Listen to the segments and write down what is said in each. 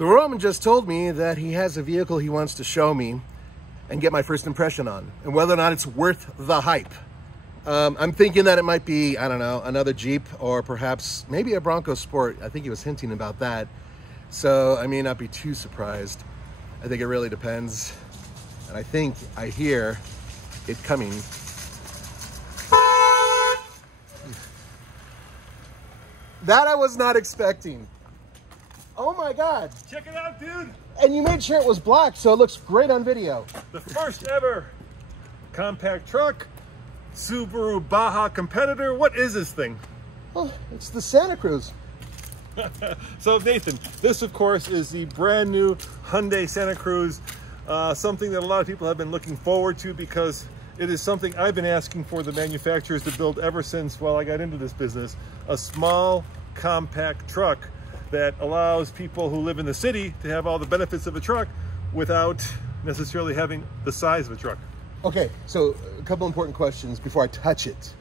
So Roman just told me that he has a vehicle he wants to show me and get my first impression on, and whether or not it's worth the hype. I'm thinking that it might be, I don't know, another Jeep or perhaps maybe a Bronco Sport. I think he was hinting about that. So I may not be too surprised. I think it really depends. And I think I hear it coming. That I was not expecting. Oh my God. Check it out, dude. And you made sure it was black, so it looks great on video. The first ever compact truck, Subaru Baja competitor. What is this thing? Oh, it's the Santa Cruz. So Nathan, this of course is the brand new Hyundai Santa Cruz, something that a lot of people have been looking forward to because it is something I've been asking for the manufacturers to build ever since, well, I got into this business. A small compact truck that allows people who live in the city to have all the benefits of a truck without necessarily having the size of a truck. Okay, so a couple important questions before I touch it.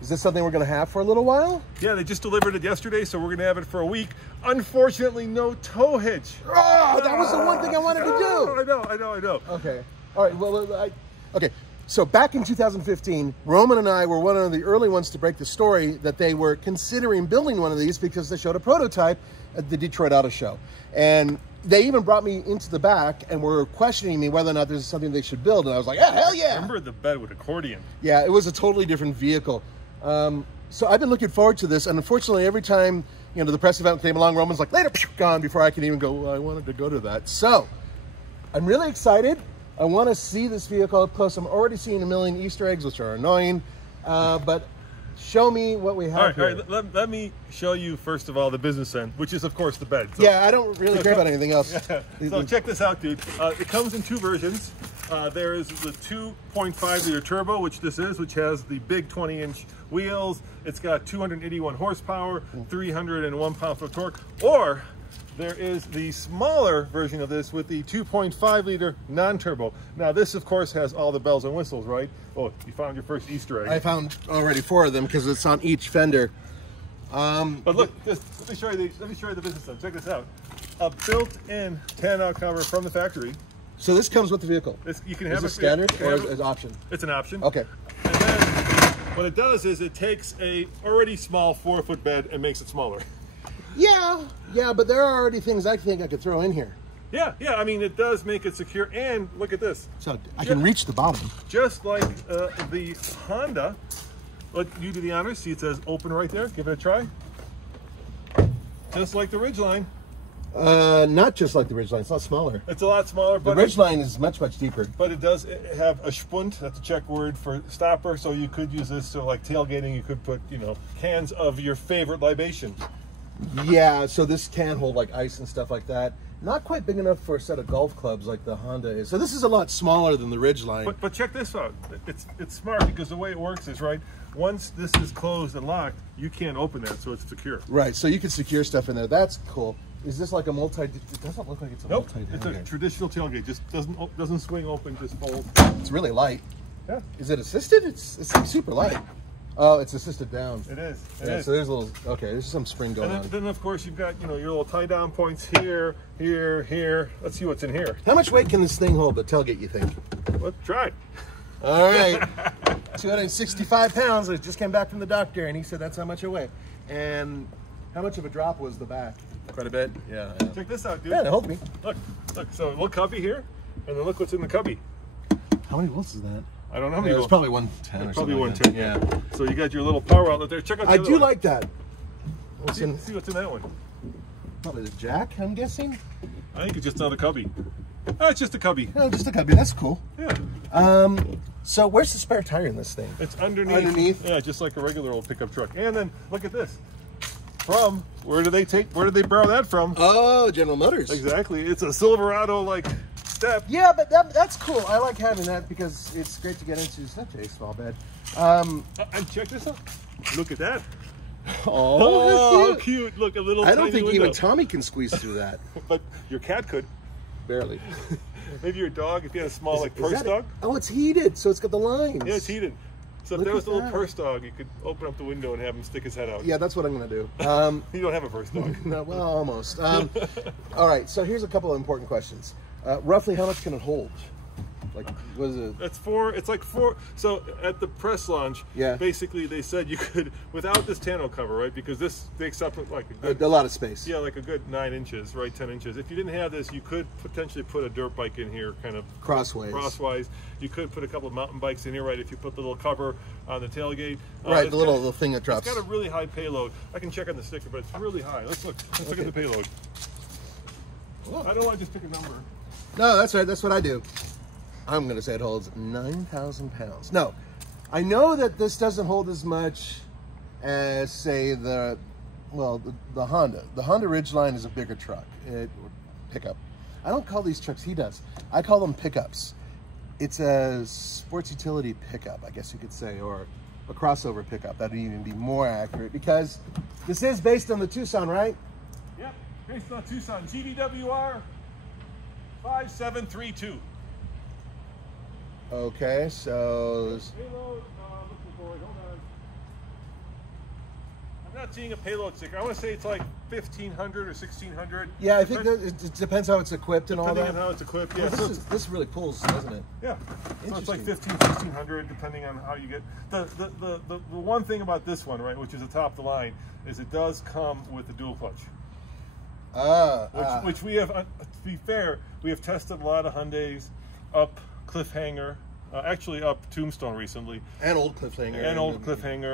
Is this something we're going to have for a little while? Yeah, they just delivered it yesterday, so we're going to have it for a week. Unfortunately, no tow hitch. Oh, that was the one thing I wanted to do. I know. Okay. All right, well, okay. So back in 2015, Roman and I were one of the early ones to break the story that they were considering building one of these because they showed a prototype at the Detroit Auto Show. And they even brought me into the back and were questioning me whether or not this is something they should build. And I was like, yeah, hell yeah. Remember the bed with accordion? Yeah, it was a totally different vehicle. So I've been looking forward to this. And unfortunately, every time, you know, the press event came along, Roman's like, later, gone before I can even go, well, I wanted to go to that. So I'm really excited. I want to see this vehicle up close. I'm already seeing a million Easter eggs, which are annoying, but show me what we have here. All right, let me show you, first of all, the business end, which is, of course, the bed. So, yeah, I don't really care about anything else. Yeah. So check this out, dude. It comes in two versions. There is the 2.5 liter turbo, which this is, which has the big 20-inch wheels. It's got 281 horsepower, 301 pound-foot of torque, or there is the smaller version of this with the 2.5 liter non-turbo. Now this, of course, has all the bells and whistles, right? Oh, you found your first Easter egg. I found already 4 of them because it's on each fender. But look, let me show you the business end. Check this out. A built-in tonneau cover from the factory. So this comes with the vehicle. You can have it standard or is it an option? It's an option. Okay. And then what it does is it takes a already small 4-foot bed and makes it smaller. Yeah, but there are already things I think I could throw in here. Yeah, I mean, it does make it secure, and look at this. So I can reach the bottom. Just like the Honda. Let you do the honors. See, it says open right there. Give it a try. Just like the Ridgeline. Not just like the Ridgeline. It's a lot smaller. It's a lot smaller. But the Ridgeline is much deeper. But it does have a spunt. That's a Czech word for stopper. So you could use this to, like, tailgating. You could put, you know, cans of your favorite libation. Yeah, so this can hold like ice and stuff like that. Not quite big enough for a set of golf clubs like the Honda is. So this is a lot smaller than the Ridgeline. But check this out. It's smart because the way it works is, right, once this is closed and locked, you can't open that, so it's secure. Right, so you can secure stuff in there. That's cool. Is this like a multi? It doesn't look like it's a multi. It's a traditional tailgate. Just doesn't swing open. Just folds. It's really light. Yeah. Is it assisted? It's super light. Oh, it's assisted down. It is. So there's a little, okay, there's some spring going on. Then of course you've got, you know, your little tie down points here, here. Let's see what's in here. How much weight can this thing hold, the tailgate, you think? Let's try. All right. 265 pounds. I just came back from the doctor and he said that's how much I weigh. And how much of a drop was the back? Quite a bit. Yeah. Check this out, dude. Yeah, it holds me. Look. So a little cubby here, and then look what's in the cubby. How many volts is that? I don't know how many. It's probably 110 or probably something. Probably 110. Yeah. So you got your little power outlet there. Check out the other one. I do like that. See what's in that one. Probably the jack, I'm guessing. I think it's just another cubby. Oh, it's just a cubby. Oh, just a cubby. That's cool. Yeah. So where's the spare tire in this thing? It's underneath. Yeah, just like a regular old pickup truck. And then look at this. From where did they borrow that from? Oh, General Motors. Exactly. It's a Silverado like step. Yeah, but that's cool. I like having that because it's great to get into such a small bed. And check this out. Look at that. Oh, how cute. Look, a little I don't tiny think window. even Tommy can squeeze through that. But your cat could. Barely. Maybe your dog, if you had a small like purse dog. Oh, it's heated, so it's got the lines. Yeah, it's heated. So if Look that was at a little that. purse dog, you could open up the window and have him stick his head out. Yeah, that's what I'm going to do. You don't have a purse dog. No, well, almost. All right, so here's a couple of important questions. Roughly, how much can it hold? Like, what is it? It's like four. So at the press launch, Yeah. basically they said you could, without this tonneau cover, right? Because this takes up like a good, A lot of space. yeah, like a good 9 inches, right? 10 inches. If you didn't have this, you could potentially put a dirt bike in here, kind of crosswise. You could put a couple of mountain bikes in here, right? If you put the little cover on the tailgate. Right, the little thing that drops. It's got a really high payload. I can check on the sticker, but it's really high. Let's look at the payload. I don't want to just pick a number. No, that's right. That's what I do. I'm going to say it holds 9,000 pounds. No, I know that this doesn't hold as much as, say, the Honda. The Honda Ridgeline is a bigger truck, pickup. I don't call these trucks, he does. I call them pickups. It's a sports utility pickup, I guess you could say, or a crossover pickup. That'd even be more accurate because this is based on the Tucson, right? Yep, based on Tucson. GDWR 5732. Okay, so Payload, looking for it. Hold on. I'm not seeing a payload sticker. I want to say it's like 1,500 or 1,600. yeah, I think that it depends how it's equipped and all Depending that. on how it's equipped, yeah. Well, this really pulls, doesn't it? Yeah, so it's like Interesting. 1,500, depending on how you get. The one thing about this one, right, which is the top of the line, is it does come with a dual clutch. Which we have, to be fair, we have tested a lot of Hyundais up Cliffhanger, actually up Tombstone recently. And old Cliffhanger.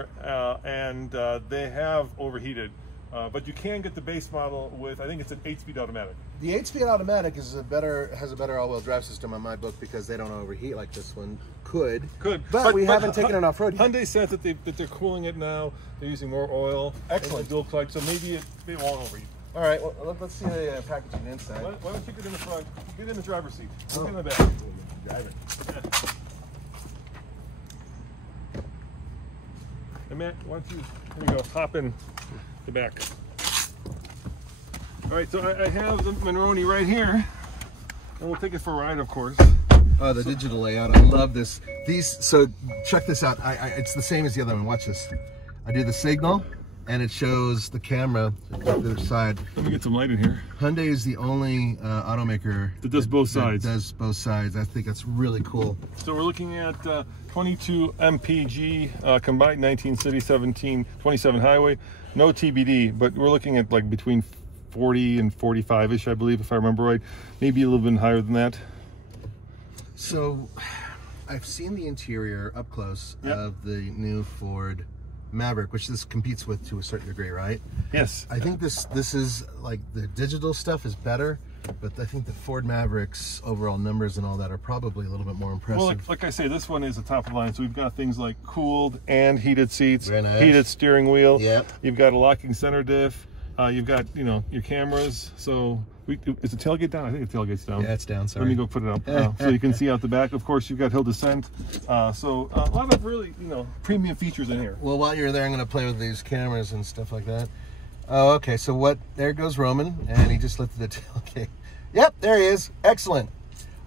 And they have overheated. But you can get the base model with, I think it's an 8-speed automatic. The 8-speed automatic has a better all-wheel drive system on my book because they don't overheat like this one could. But we haven't taken it off-road yet. Hyundai says that they're cooling it now. They're using more oil. Excellent. Dual clutch, so maybe it won't overheat. All right, well, let's see the packaging inside. Why don't you get in the front? Get in the driver's seat. Look in the back. Drive it. Yeah. And Matt, why don't you, here we go, hop in the back. All right, so I have the Monroney right here, and we'll take it for a ride, of course. Oh, the digital layout, I love this. So check this out. It's the same as the other one. Watch this. I do the signal, and it shows the camera to the other side. Let me get some light in here. Hyundai is the only automaker that does both sides. That does both sides. I think that's really cool. So we're looking at 22 mpg combined, 19 city, 27 highway. No TBD, but we're looking at like between 40 and 45-ish, I believe, if I remember right. Maybe a little bit higher than that. So I've seen the interior up close of the new Ford Maverick, which this competes with to a certain degree, right? Yes. I think this is like the digital stuff is better, but I think the Ford Mavericks overall numbers and all that are probably a little bit more impressive. Well, like I say, this one is the top of the line. So we've got things like cooled and heated seats, Very nice. heated steering wheel. Yep. You've got a locking center diff. You've got, your cameras. So is the tailgate down? I think the tailgate's down. Yeah, it's down. Sorry. Let me go put it up so you can see out the back. Of course, you've got hill descent. So a lot of really, premium features in here. Well, while you're there, I'm going to play with these cameras and stuff like that. Oh, okay. So there goes Roman, and he just lifted the tailgate. Yep, there he is. Excellent.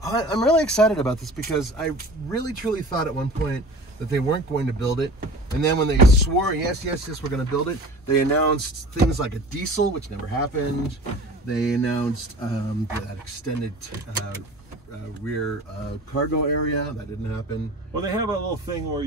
I'm really excited about this because I really, truly thought at one point that they weren't going to build it. And then when they swore, yes, we're going to build it, they announced things like a diesel, which never happened. They announced that extended rear cargo area. That didn't happen. Well, they have a little thing where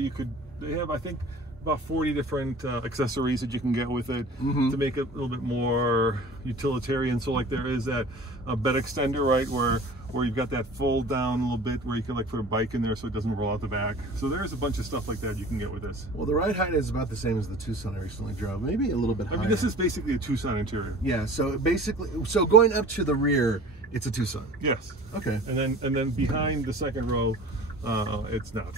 they have, I think, about 40 different accessories that you can get with it to make it a little bit more utilitarian. So like there is that bed extender, right, where you've got that fold down a little bit where you can like put a bike in there so it doesn't roll out the back. So there's a bunch of stuff like that you can get with this. Well, the ride height is about the same as the Tucson I recently drove, maybe a little bit higher. I mean, this is basically a Tucson interior. Yeah, so basically, going up to the rear, it's a Tucson. Yes. Okay. And then behind the second row, it's not.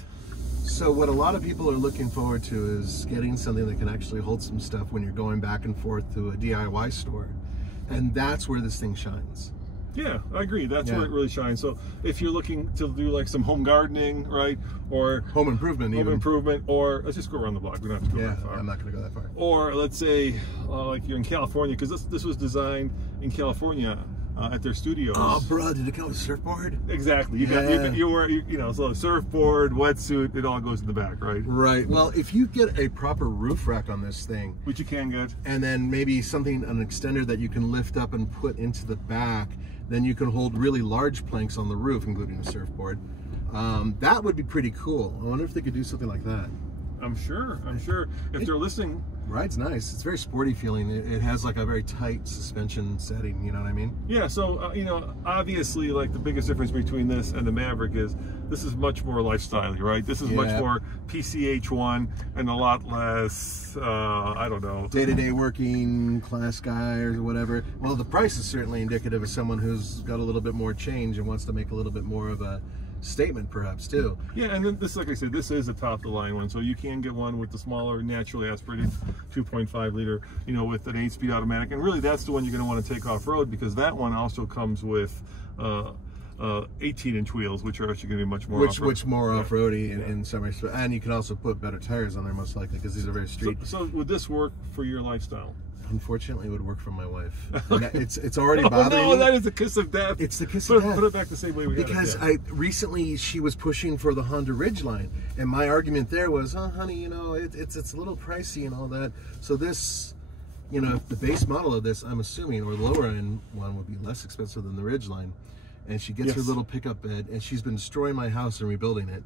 So what a lot of people are looking forward to is getting something that can actually hold some stuff when you're going back and forth to a DIY store. And that's where this thing shines. Yeah, I agree. That's where it really shines. So if you're looking to do like some home gardening, right? Or home improvement, or let's just go around the block. We don't have to go that far. I'm not going to go that far. Or let's say like you're in California, because this was designed in California at their studios. Oh, bro, did it come with a surfboard? Exactly. You know, so a surfboard, wetsuit, it all goes in the back, right? Right. Well, if you get a proper roof rack on this thing, which you can get, and then maybe an extender that you can lift up and put into the back, then you can hold really large planks on the roof, including a surfboard. That would be pretty cool. I wonder if they could do something like that. I'm sure. If they're listening. Ride's nice. It's very sporty feeling. It has like a very tight suspension setting, you know what I mean? Yeah, so, you know, obviously, like, the biggest difference between this and the Maverick is this is much more lifestyle-y, right? This is much more PCH1 and a lot less, I don't know. Day-to-day working class guy or whatever. Well, the price is certainly indicative of someone who's got a little bit more change and wants to make a little bit more of a statement, perhaps, too. Yeah, and then this, like I said, this is a top-of-the-line one, so you can get one with the smaller, naturally aspirated 2.5 liter, you know, with an 8-speed automatic, and really that's the one you're going to want to take off-road, because that one also comes with 18-inch wheels, which are actually going to be much more off-roady in some respects, and you can also put better tires on there, most likely, because these are very street. So would this work for your lifestyle? Unfortunately, it would work for my wife. It's already bothering me. Oh, that is the kiss of death. It's the kiss of death. Put it back the same way we had it. Because recently she was pushing for the Honda Ridgeline, and my argument there was, oh, honey, you know, it's a little pricey and all that. So this, you know, the base model of this, I'm assuming, or the lower end one would be less expensive than the Ridgeline. And she gets her little pickup bed, and she's been destroying my house and rebuilding it.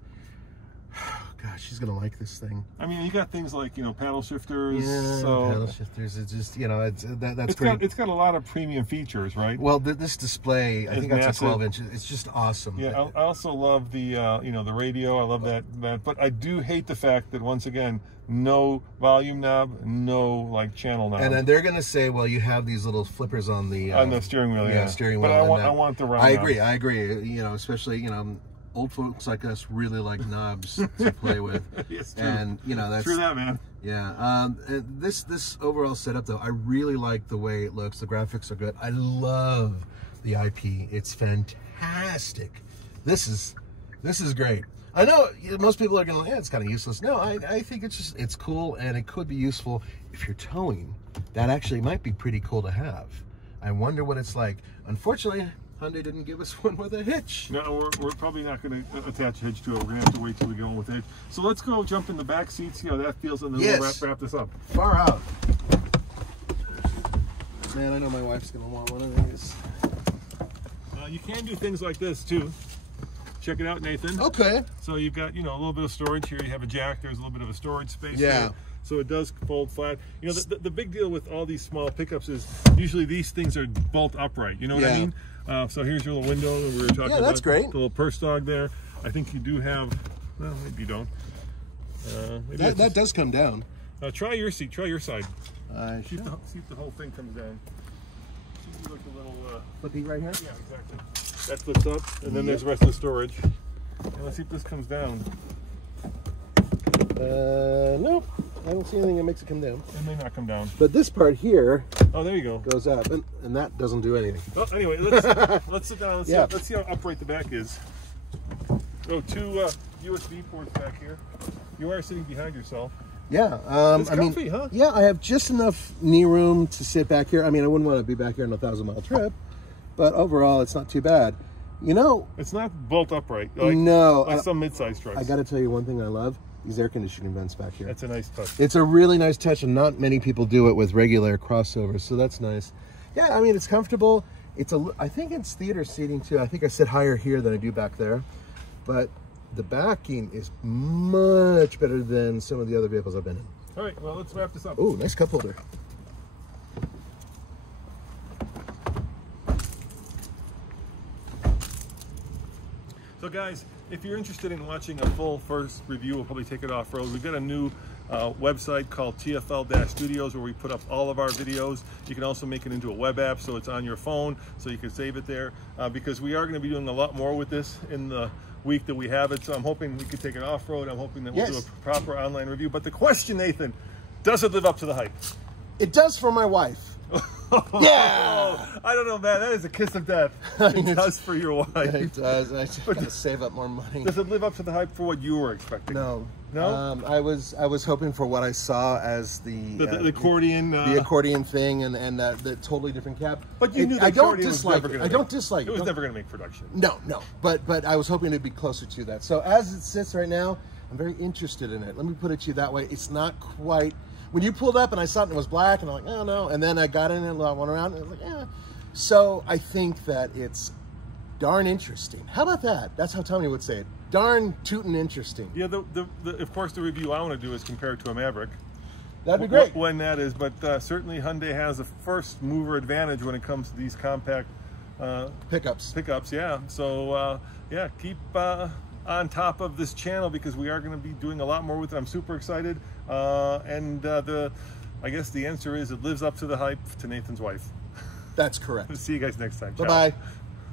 Gosh, she's gonna like this thing. I mean, you got things like, you know, paddle shifters. Yeah, so paddle shifters. It's just, you know, it's got a lot of premium features, right? Well, this display, I think that's a 12-inch. It's just awesome. Yeah, I also love the you know, the radio. I love that. But I do hate the fact that, once again, no volume knob, no like channel knob. And then they're gonna say, well, you have these little flippers on the steering wheel. Yeah, steering wheel. But I want the round. I agree. You know, especially, you know, old folks like us really like knobs to play with. Yes, true. And you know, that's true, that man. Yeah. This overall setup, though, I really like the way it looks. The graphics are good. I love the IP. It's fantastic. This is great. I know most people are gonna, it's kind of useless. No, I think it's cool, and it could be useful if you're towing. That actually might be pretty cool to have. I wonder what it's like. Unfortunately, Hyundai didn't give us one with a hitch. No, we're probably not going to attach a hitch to it. We're going to have to wait till we go in with a hitch. So let's go jump in the back seat, see how that feels, and then we'll wrap this up. Far out. Man, I know my wife's going to want one of these. You can do things like this, too. Check it out, Nathan. Okay. So you've got, you know, a little bit of storage here. You have a jack. There's a little bit of a storage space here. So it does fold flat. You know, the big deal with all these small pickups is usually these things are bolt upright. You know what I mean? So here's your little window that we were talking about. That's great. The little purse dog there. I think you do have, well, maybe you don't. That does come down. Try your seat. Try your side. See if the whole thing comes down. See, like a little flippy right here? Yeah, exactly. That flips up, and then there's the rest of the storage. And let's see if this comes down. No, I don't see anything that makes it come down. It may not come down. But this part here, oh, there you go, goes up, and that doesn't do anything. Well, anyway, let's sit down. Let's see how upright the back is. Oh, two USB ports back here. You are sitting behind yourself. Yeah, it's comfy, huh? Yeah, I have just enough knee room to sit back here. I mean, I wouldn't want to be back here on a 1,000-mile trip, but overall, it's not too bad. You know, it's not bolt upright. Like some mid-size trucks. I got to tell you one thing I love. These air conditioning vents back here. That's a nice touch. It's a really nice touch, and not many people do it with regular crossovers, so that's nice. Yeah, I mean, it's comfortable. I think it's theater seating too. I think I sit higher here than I do back there, but the backing is much better than some of the other vehicles I've been in. All right, well, let's wrap this up. Oh, nice cup holder. So guys, if you're interested in watching a full first review, we'll probably take it off-road. We've got a new website called TFL-Studios where we put up all of our videos. You can also make it into a web app so it's on your phone, so you can save it there. Because we are going to be doing a lot more with this in the week that we have it. So I'm hoping we could take it off-road. I'm hoping that we'll do a proper online review. But the question, Nathan, does it live up to the hype? It does for my wife. Yeah. I don't know, man. That is a kiss of death. It does for your wife. It does. I just gotta save up more money. Does it live up to the hype for what you were expecting? No. No? I was hoping for what I saw as the accordion, the accordion thing, and the totally different cab. But you knew the I don't accordion was dislike never it. gonna I don't make- dislike it. It was never going to make production. No, but I was hoping to be closer to that. So as it sits right now, I'm very interested in it. Let me put it to you that way. It's not quite. When you pulled up and I saw it and it was black, and I'm like, oh no. And then I got in and I went around and I was like, yeah. So I think that it's darn interesting. How about that? That's how Tony would say it. Darn tootin' interesting. Yeah, of course, the review I want to do is compare it to a Maverick. That'd be great. When that is, but certainly Hyundai has a first mover advantage when it comes to these compact Pickups. Yeah. So yeah, keep on top of this channel because we are going to be doing a lot more with it. I'm super excited, and I guess the answer is it lives up to the hype to Nathan's wife. That's correct. See you guys next time. Bye-bye. Ciao.